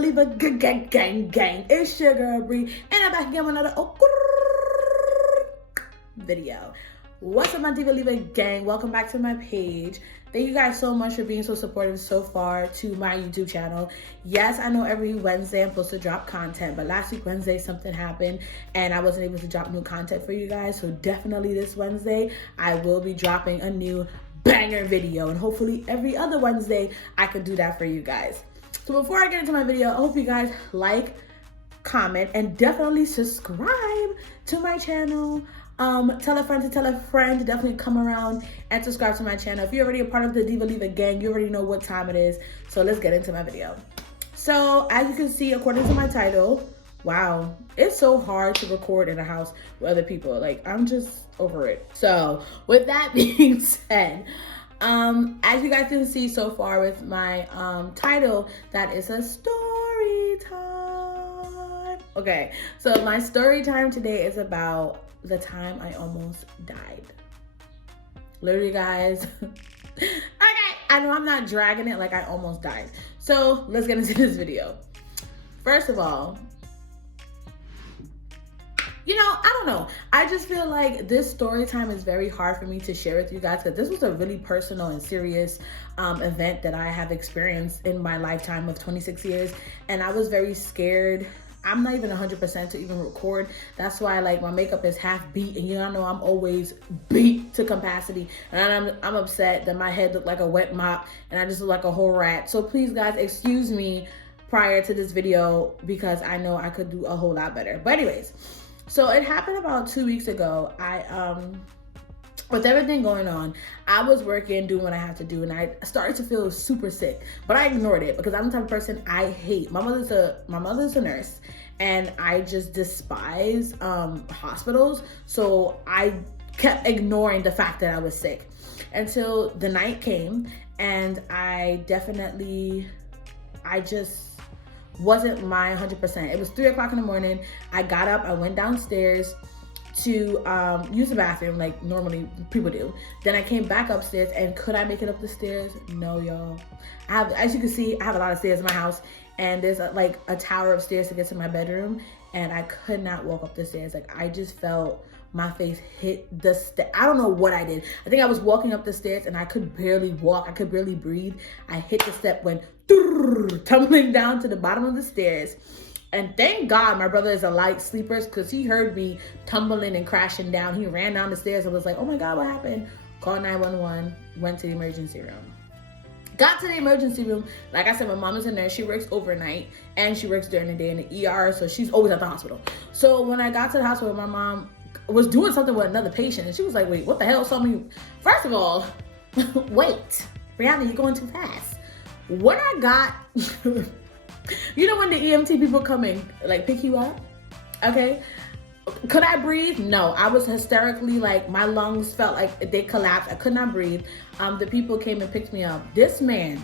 Diva gang. It's your girl Bree, and I'm back again with another video. What's up, my Diva gang? Welcome back to my page. Thank you guys so much for being so supportive so far to my YouTube channel. Yes, I know every Wednesday I'm supposed to drop content, but last week Wednesday something happened and I wasn't able to drop new content for you guys. So definitely this Wednesday I will be dropping a new banger video, and hopefully every other Wednesday I could do that for you guys. So before I get into my video, I hope you guys like, comment, and definitely subscribe to my channel. Tell a friend to definitely come around and subscribe to my channel. If you're already a part of the Diva gang, you already know what time it is. So let's get into my video. So as you can see, according to my title, wow, it's so hard to record in a house with other people. Like, I'm just over it. So with that being said, as you guys can see so far with my title, that is a story time. Okay, so my story time today is about the time I almost died. Literally, guys. Okay, I know I'm not dragging it, like I almost died. So let's get into this video. First of all, I don't know. I just feel like this story time is very hard for me to share with you guys because this was a really personal and serious event that I have experienced in my lifetime of 26 years. And I was very scared. I'm not even 100% to even record. That's why, like, my makeup is half beat, and y'all know I'm always beat to capacity. And I'm upset that my head looked like a wet mop and I just look like a whole rat. So please, guys, excuse me prior to this video because I know I could do a whole lot better. But anyways, so it happened about 2 weeks ago. With everything going on, I was working, doing what I have to do, and I started to feel super sick. But I ignored it because I'm the type of person I hate. My mother's a nurse, and I just despise hospitals. So I kept ignoring the fact that I was sick until the night came, and I just wasn't my 100%. It was 3 o'clock in the morning. I got up, I went downstairs to use the bathroom like normally people do. Then I came back upstairs, and could I make it up the stairs? No, y'all. As you can see, I have a lot of stairs in my house, and there's a tower of stairs to get to my bedroom, and I could not walk up the stairs. Like, I just felt my face hit the step. I don't know what I did. I think I was walking up the stairs and I could barely walk. I could barely breathe. I hit the step, went tumbling down to the bottom of the stairs. And thank God my brother is a light sleeper because he heard me tumbling and crashing down. He ran down the stairs and was like, oh my God, what happened? Called 911, went to the emergency room. Got to the emergency room. Like I said, my mom is a nurse. She works overnight and she works during the day in the ER. So she's always at the hospital. So when I got to the hospital, my mom was doing something with another patient. And she was like, wait, what the hell? First of all, wait, Briana, you're going too fast. When I got... You know when the EMT people come in, like, pick you up? Okay. Could I breathe? No. I was hysterically, like, my lungs felt like they collapsed. I could not breathe. The people came and picked me up. This man,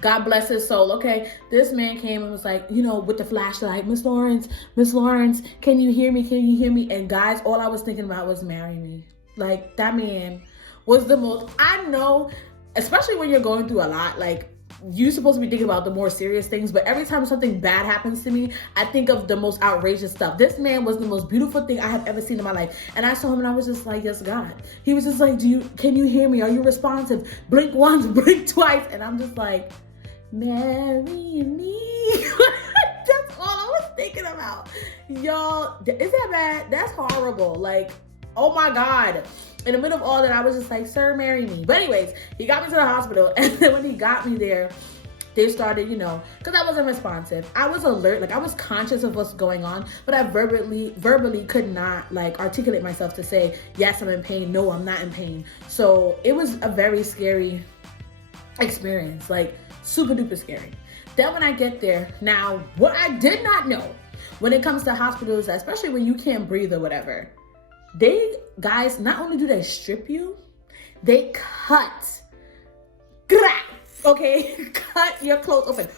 God bless his soul, okay? This man came and was like, with the flashlight, Miss Lawrence, can you hear me? Can you hear me? And guys, all I was thinking about was marry me. Like, that man was the most, I know, especially when you're going through a lot, like, you're supposed to be thinking about the more serious things, but every time something bad happens to me, I think of the most outrageous stuff. This man was the most beautiful thing I have ever seen in my life. And I saw him and I was just like, yes, God. He was just like, can you hear me? Are you responsive? Blink once, blink twice. And I'm just like, marry me. That's all I was thinking about. Y'all, is that bad? That's horrible. Like, oh my God. In the middle of all that, I was just like, sir, marry me. But anyways, he got me to the hospital. And then when he got me there, they started, because I wasn't responsive. I was alert. Like, I was conscious of what's going on, but I verbally could not, like, articulate myself to say, yes, I'm in pain. No, I'm not in pain. So it was a very scary experience, like super duper scary. Then when I get there, now, what I did not know when it comes to hospitals, especially when you can't breathe or whatever, guys, not only do they strip you, they cut, okay, cut your clothes open,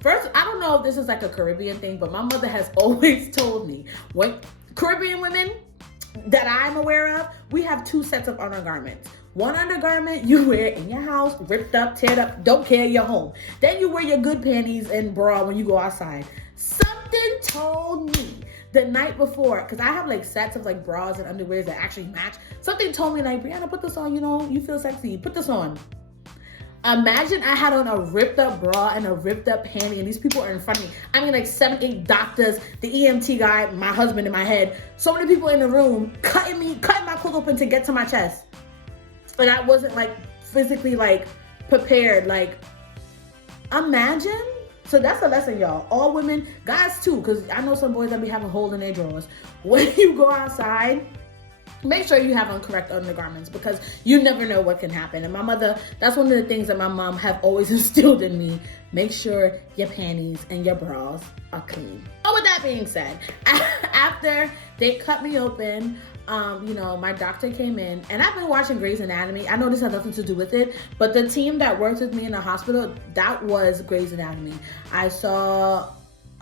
first, I don't know if this is like a Caribbean thing, but my mother has always told me, when Caribbean women that I'm aware of, we have 2 sets of undergarments. One undergarment you wear in your house, ripped up, teared up, don't care, you're home. Then you wear your good panties and bra when you go outside. Something told me the night before, because I have like sets of like bras and underwears that actually match. Something told me like, Briana, put this on, you know, you feel sexy, put this on. Imagine I had on a ripped up bra and a ripped up panty, and these people are in front of me. I mean, like 7, 8 doctors, the EMT guy, my husband in my head, so many people in the room cutting my clothes open to get to my chest. And I wasn't like physically like prepared. Like, imagine. So that's the lesson, y'all. All women, guys too, because I know some boys that be having holes in their drawers. When you go outside, make sure you have on correct undergarments, because you never know what can happen. And my mother, that's one of the things that my mom have always instilled in me. Make sure your panties and your bras are clean. So with that being said, after they cut me open, you know, my doctor came in, and I've been watching Grey's Anatomy. I know this has nothing to do with it, but the team that worked with me in the hospital, that was Grey's Anatomy. I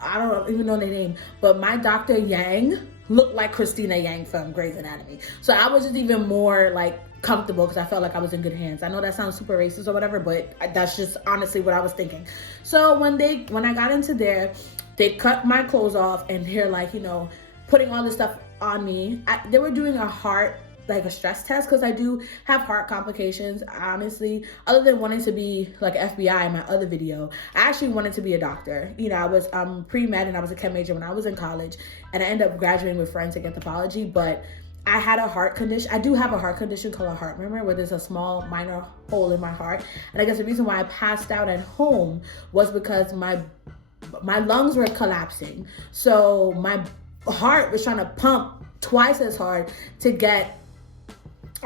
don't even know their name, but my Dr. Yang looked like Christina Yang from Grey's Anatomy. So I was just even more like comfortable because I felt like I was in good hands. I know that sounds super racist or whatever, but that's just honestly what I was thinking. So when I got into there, they cut my clothes off, and they're like, you know, putting all this stuff on me. They were doing a stress test, because I do have heart complications. Honestly, other than wanting to be like FBI in my other video, I actually wanted to be a doctor. You know, I was pre-med and I was a chem major when I was in college, and I ended up graduating with forensic anthropology, but I had a heart condition. I do have a heart condition called a heart murmur, where there's a small minor hole in my heart. And I guess the reason why I passed out at home was because my lungs were collapsing. So my heart was trying to pump twice as hard to get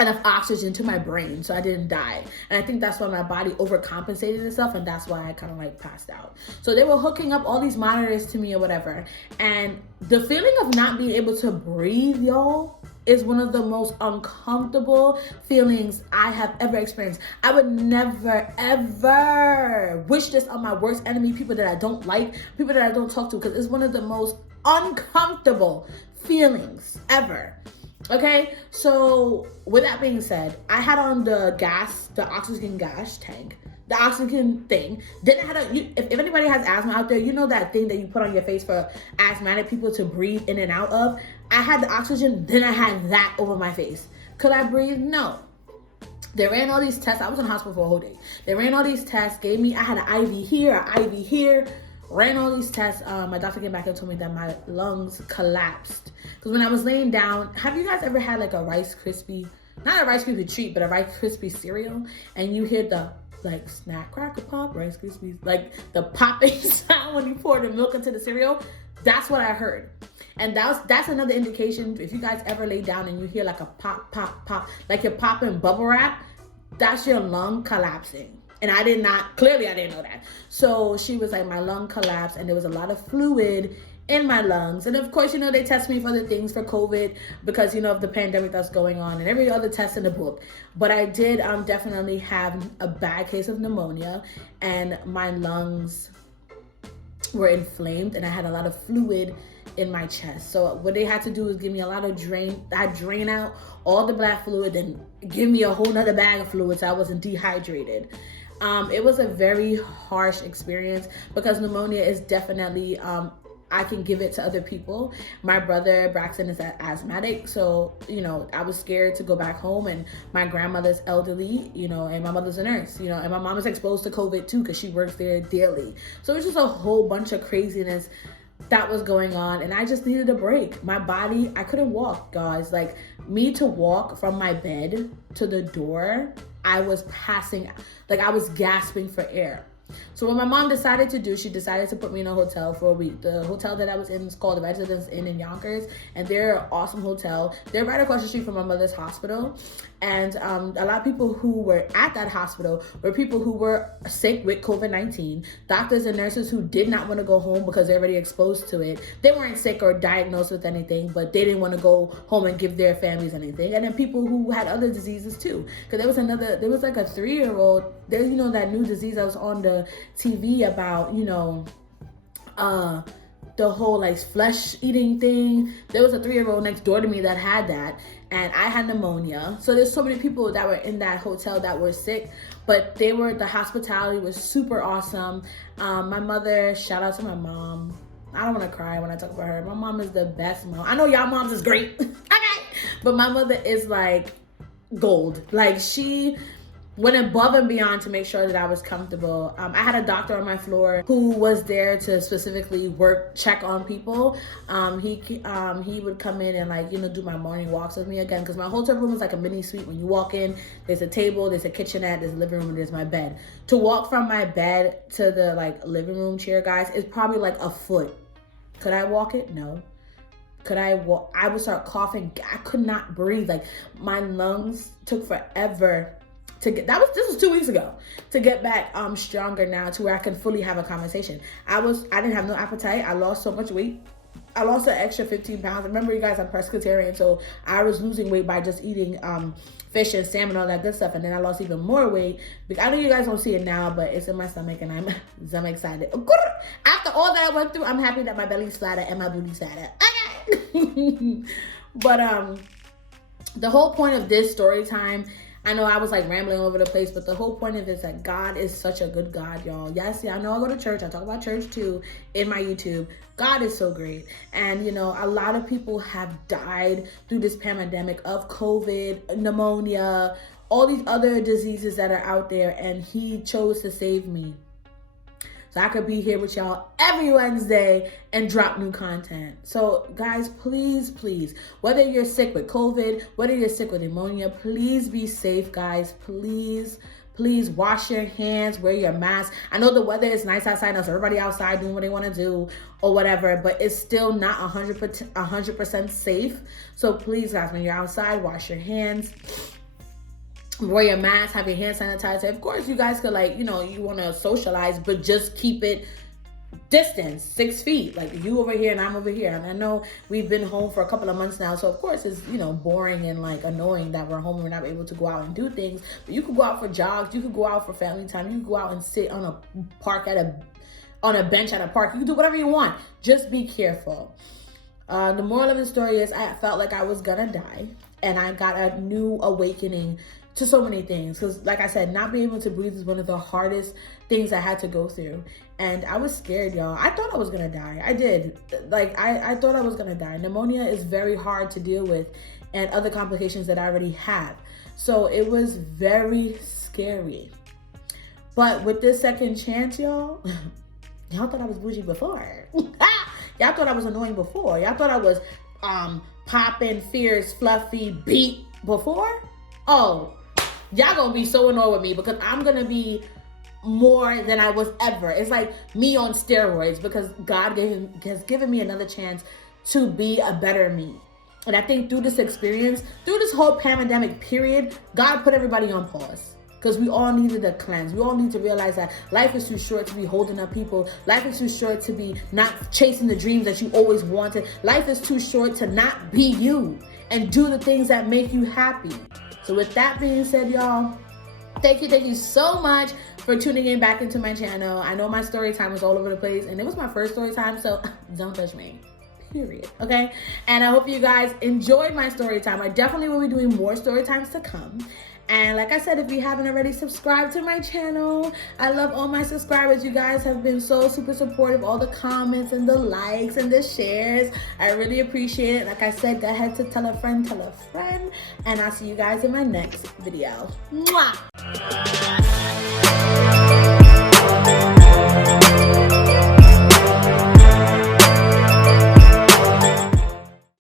enough oxygen to my brain so I didn't die. And I think that's why my body overcompensated itself, and that's why I kind of like passed out. So they were hooking up all these monitors to me or whatever, and the feeling of not being able to breathe, y'all, is one of the most uncomfortable feelings I have ever experienced. I would never ever wish this on my worst enemy, people that I don't like, people that I don't talk to, because it's one of the most uncomfortable feelings ever. Okay, so with that being said, I had on the oxygen gas tank, the oxygen thing. Then I had if anybody has asthma out there, you know that thing that you put on your face for asthmatic people to breathe in and out of. I had the oxygen, then I had that over my face. Could I breathe? No. They ran all these tests. I was in the hospital for a whole day. They ran all these tests, I had an IV here, an IV here, ran all these tests. My doctor came back and told me that my lungs collapsed. Because when I was laying down, have you guys ever had like a Rice Krispie, not a Rice Krispie treat, but a Rice Krispie cereal, and you hear the like snack cracker pop, Rice Krispies, like the popping sound when you pour the milk into the cereal? That's what I heard. And that's another indication. If you guys ever lay down and you hear like a pop, pop, pop, like you're popping bubble wrap, that's your lung collapsing. And I didn't know that. So she was like, my lung collapsed, and there was a lot of fluid in my lungs. And of course, you know, they test me for other things for COVID because, you know, of the pandemic that's going on and every other test in the book. But I did definitely have a bad case of pneumonia, and my lungs were inflamed, and I had a lot of fluid in my chest. So what they had to do is give me a lot of drain out all the black fluid and give me a whole nother bag of fluid so I wasn't dehydrated. It was a very harsh experience because pneumonia is definitely, I can give it to other people. My brother Braxton is asthmatic, so, you know, I was scared to go back home, and my grandmother's elderly, you know, and my mother's a nurse, you know, and my mom is exposed to COVID too because she works there daily. So it's just a whole bunch of craziness that was going on, and I just needed a break. My body, I couldn't walk, guys. Like, me to walk from my bed to the door, I was I was gasping for air. So what my mom decided to do, she decided to put me in a hotel for a week. The hotel that I was in is called the Residence Inn in Yonkers, and they're an awesome hotel. They're right across the street from my mother's hospital. And a lot of people who were at that hospital were people who were sick with COVID-19, doctors and nurses who did not want to go home because they're already exposed to it. They weren't sick or diagnosed with anything, but they didn't want to go home and give their families anything. And then people who had other diseases too. Because there was like a 3-year-old, there's, you know, that new disease that was on the TV about, you know, the whole like flesh eating thing. There was a 3-year-old next door to me that had that, and I had pneumonia. So there's so many people that were in that hotel that were sick, but the hospitality was super awesome. My mother, shout out to my mom. I don't want to cry when I talk about her. My mom is the best mom. I know y'all moms is great, okay, but my mother is like gold. Like, she went above and beyond to make sure that I was comfortable. I had a doctor on my floor who was there to specifically check on people. He would come in and, like, do my morning walks with me again, because my hotel room is like a mini suite. When you walk in, there's a table, there's a kitchenette, there's a living room, and there's my bed. To walk from my bed to the, like, living room chair, guys, is probably like a foot. Could I walk it? No. Could I walk? I would start coughing. I could not breathe. Like, my lungs took forever to get, this was 2 weeks ago, to get back stronger now to where I can fully have a conversation. I didn't have no appetite. I lost so much weight. I lost an extra 15 pounds. Remember, you guys, I'm pescatarian, so I was losing weight by just eating fish and salmon, all that good stuff, and then I lost even more weight. I know you guys don't see it now, but it's in my stomach, and I'm excited. After all that I went through, I'm happy that my belly's flatter and my booty's fatter. Okay. But the whole point of this story time, I know I was like rambling over the place, but the whole point of it is that God is such a good God, y'all. Yes, I know I go to church. I talk about church too in my YouTube. God is so great. And, a lot of people have died through this pandemic of COVID, pneumonia, all these other diseases that are out there. And he chose to save me, so I could be here with y'all every Wednesday and drop new content. So guys, please, please, whether you're sick with COVID, whether you're sick with pneumonia, please be safe, guys. Please, please wash your hands, wear your mask. I know the weather is nice outside now, so everybody outside doing what they want to do or whatever, but it's still not 100% safe. So please, guys, when you're outside, wash your hands. Wear your mask, have your hand sanitizer. Of course, you guys could, like, you want to socialize, but just keep it distance, 6 feet. Like, you over here and I'm over here. And I know we've been home for a couple of months now, so of course it's, boring and, like, annoying that we're home and we're not able to go out and do things. But you could go out for jogs, you could go out for family time, you could go out and sit on a park on a bench at a park. You can do whatever you want. Just be careful. The moral of the story is, I felt like I was gonna die, and I got a new awakening to so many things, because like I said, not being able to breathe is one of the hardest things I had to go through, and I was scared, y'all. I thought I was gonna die. I did. Like, I thought I was gonna die. Pneumonia is very hard to deal with, and other complications that I already have, so it was very scary. But with this second chance, y'all thought I was bougie before. Y'all thought I was annoying before. Y'all thought I was popping, fierce, fluffy, beat before. Oh, y'all gonna be so annoyed with me, because I'm gonna be more than I was ever. It's like me on steroids, because God has given me another chance to be a better me. And I think through this experience, through this whole pandemic period, God put everybody on pause, because we all needed a cleanse. We all need to realize that life is too short to be holding up people. Life is too short to be not chasing the dreams that you always wanted. Life is too short to not be you and do the things that make you happy. So with that being said, y'all, thank you so much for tuning in back into my channel. I know my story time was all over the place, and it was my first story time, so don't touch me, period, okay? And I hope you guys enjoyed my story time. I definitely will be doing more story times to come. And like I said, if you haven't already, subscribe to my channel. I love all my subscribers. You guys have been so super supportive. All the comments and the likes and the shares. I really appreciate it. Like I said, go ahead to tell a friend. And I'll see you guys in my next video. Mwah!